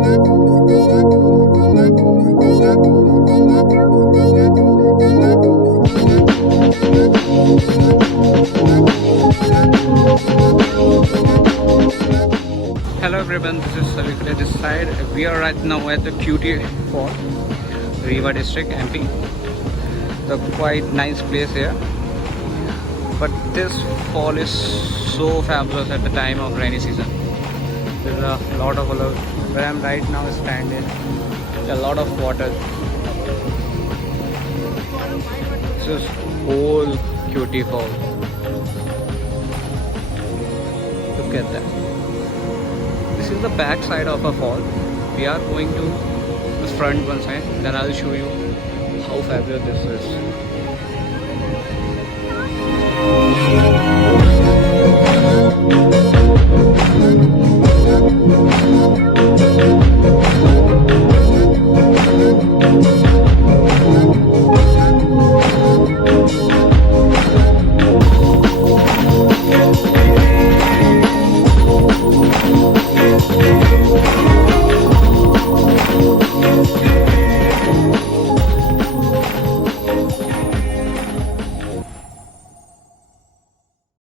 Hello everyone, this is Savikre this side. We are right now at the keoti fall, Rewa district, MP. The quite nice place here. But this fall is so fabulous at the time of rainy season. There's a lot of water. Where I'm right now standing, a lot of water. This is whole keoti fall. Look at that. This is the back side of a fall. We are going to the front one side, then I'll show you how fabulous this is.